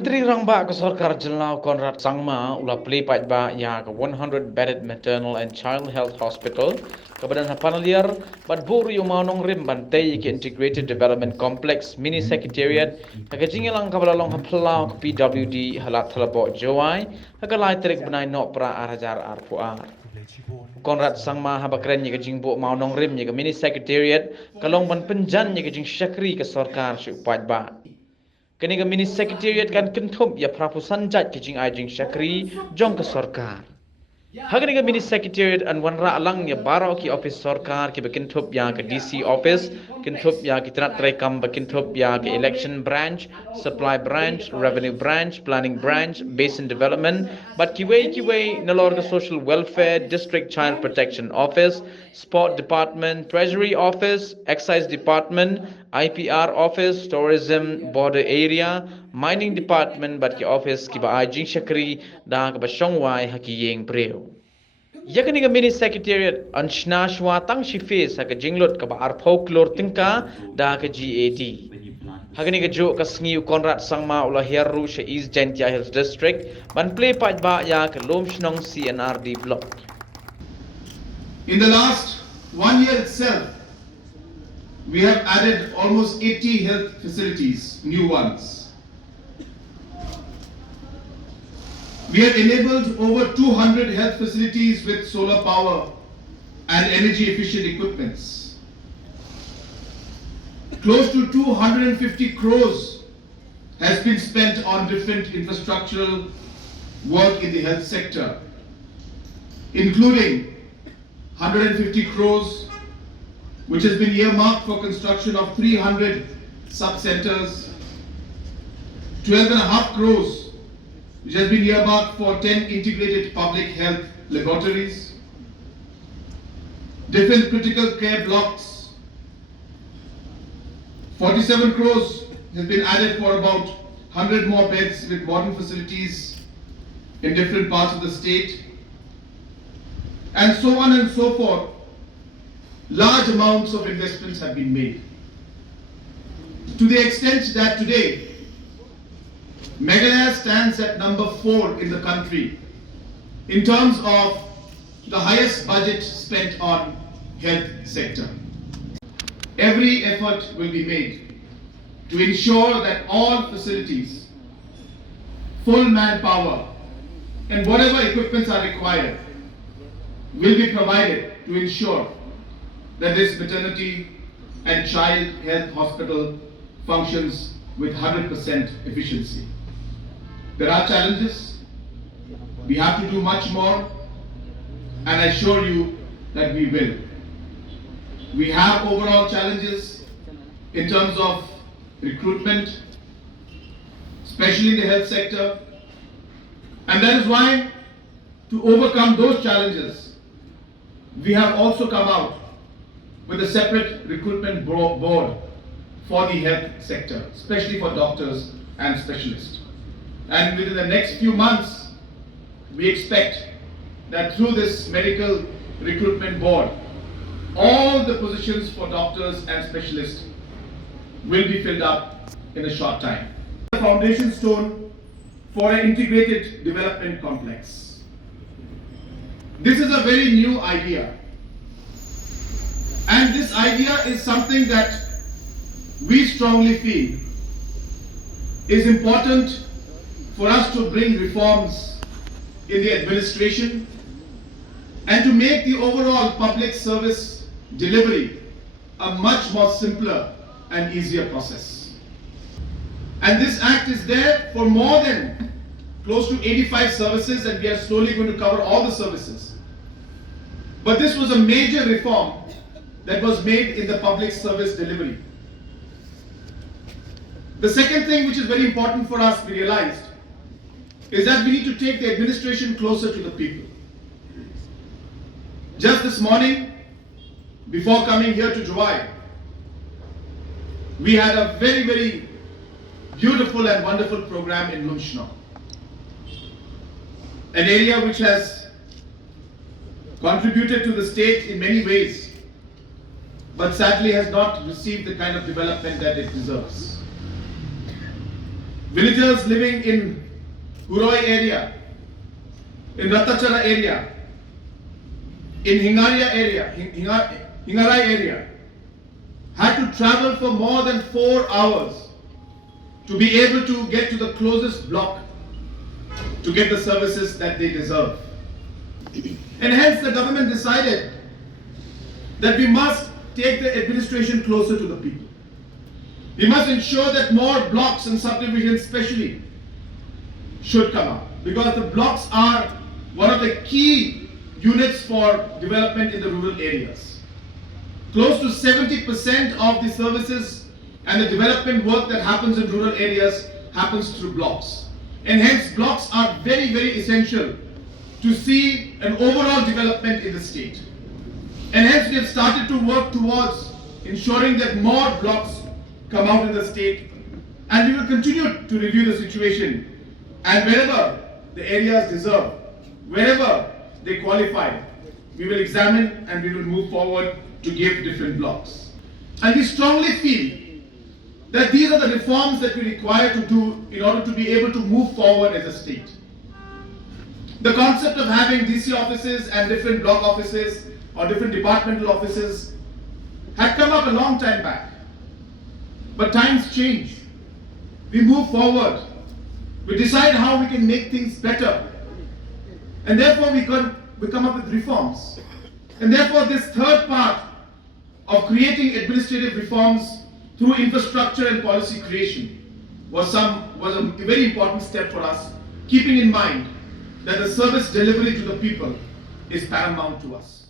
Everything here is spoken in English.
Menteri Rangba ke Sarkar Jelau Konrad Sangma ulah play ba ya ke 100-bedded maternal and child health hospital ke badan panaliar bad buru yu mau nongrim bantai ke integrated development complex mini secretariat ke jingelang ke balalong haplau ke PWD halat halabo Jowai ke lai terik benai nok pra arajar arpuar. Konrad Sangma habakren ke jingbo mau nongrim ke mini secretariat kalong ban penjan ke jing syakri ke Sarkar syuk ba. Kini ke mini secretariat kan kentup ya prapusan jat ke jing ajing syakri jong ke sarkar. Hagani ke mini secretariat an wanra alang ya baro ki office sarkar ke bekintup ya ke DC office, kintup ya ke tinat rekam bekintup ya ke election branch, supply branch, revenue branch, planning branch, basin development, but kiway nalor ke social welfare, district child protection office, sport department, treasury office, excise department, IPR office, tourism, border area, mining department, but ki office ki ba ajing syakri da ke ba shongwai haki yeng preo. Yakni ke mini secretariat anshna shwa tang shi face ha ke jinglot ke ba arphok lor tingka da ke GAD. Hagani ke jo ke sngiu Konrad Sangma ulah hiaru she East Gentia Hills District ban play paj ba ya ke Lumshnong CNRD block. In the last 1 year itself, we have added almost 80 health facilities, new ones. We have enabled over 200 health facilities with solar power and energy efficient equipments. Close to 250 crores has been spent on different infrastructural work in the health sector, including 150 crores which has been earmarked for construction of 300 sub-centers, 12.5 crores which has been earmarked for 10 integrated public health laboratories, different critical care blocks, 47 crores has been added for about 100 more beds with modern facilities in different parts of the state, and so on and so forth. Large amounts of investments have been made. To the extent that today, Meghalaya stands at number 4 in the country in terms of the highest budget spent on health sector. Every effort will be made to ensure that all facilities, full manpower, and whatever equipments are required will be provided to ensure that this maternity and child health hospital functions with 100% efficiency. There are challenges. We have to do much more, and I assure you that we will. We have overall challenges in terms of recruitment, especially in the health sector, and that is why, to overcome those challenges, we have also come out with a separate recruitment board for the health sector, especially for doctors and specialists. And within the next few months, we expect that through this medical recruitment board, all the positions for doctors and specialists will be filled up in a short time. The foundation stone for an integrated development complex. This is a very new idea. And this idea is something that we strongly feel is important for us to bring reforms in the administration and to make the overall public service delivery a much more simpler and easier process. And this act is there for more than close to 85 services, and we are slowly going to cover all the services. But this was a major reform that was made in the public service delivery. The second thing which is very important for us, we realized, is that we need to take the administration closer to the people. Just this morning, before coming here to Jowai, we had a very, very beautiful and wonderful program in Lumshnong, an area which has contributed to the state in many ways, but sadly has not received the kind of development that it deserves. villagers living in Huroi area, in Ratachara area, in Hingaria area, Hingarai area, had to travel for more than 4 hours to be able to get to the closest block to get the services that they deserve. And hence the government decided that we must take the administration closer to the people. We must ensure that more blocks and subdivisions especially should come up, because the blocks are one of the key units for development in the rural areas. Close to 70% of the services and the development work that happens in rural areas happens through blocks. And hence blocks are very, very essential to see an overall development in the state. And hence we have started to work towards ensuring that more blocks come out in the state, and we will continue to review the situation, and wherever the areas deserve, wherever they qualify, we will examine and we will move forward to give different blocks. And we strongly feel that these are the reforms that we require to do in order to be able to move forward as a state. The concept of having DC offices and different block offices or different departmental offices had come up a long time back. But times change. We move forward. We decide how we can make things better. And therefore we come up with reforms. And therefore this third part of creating administrative reforms through infrastructure and policy creation was a very important step for us, keeping in mind that the service delivery to the people is paramount to us.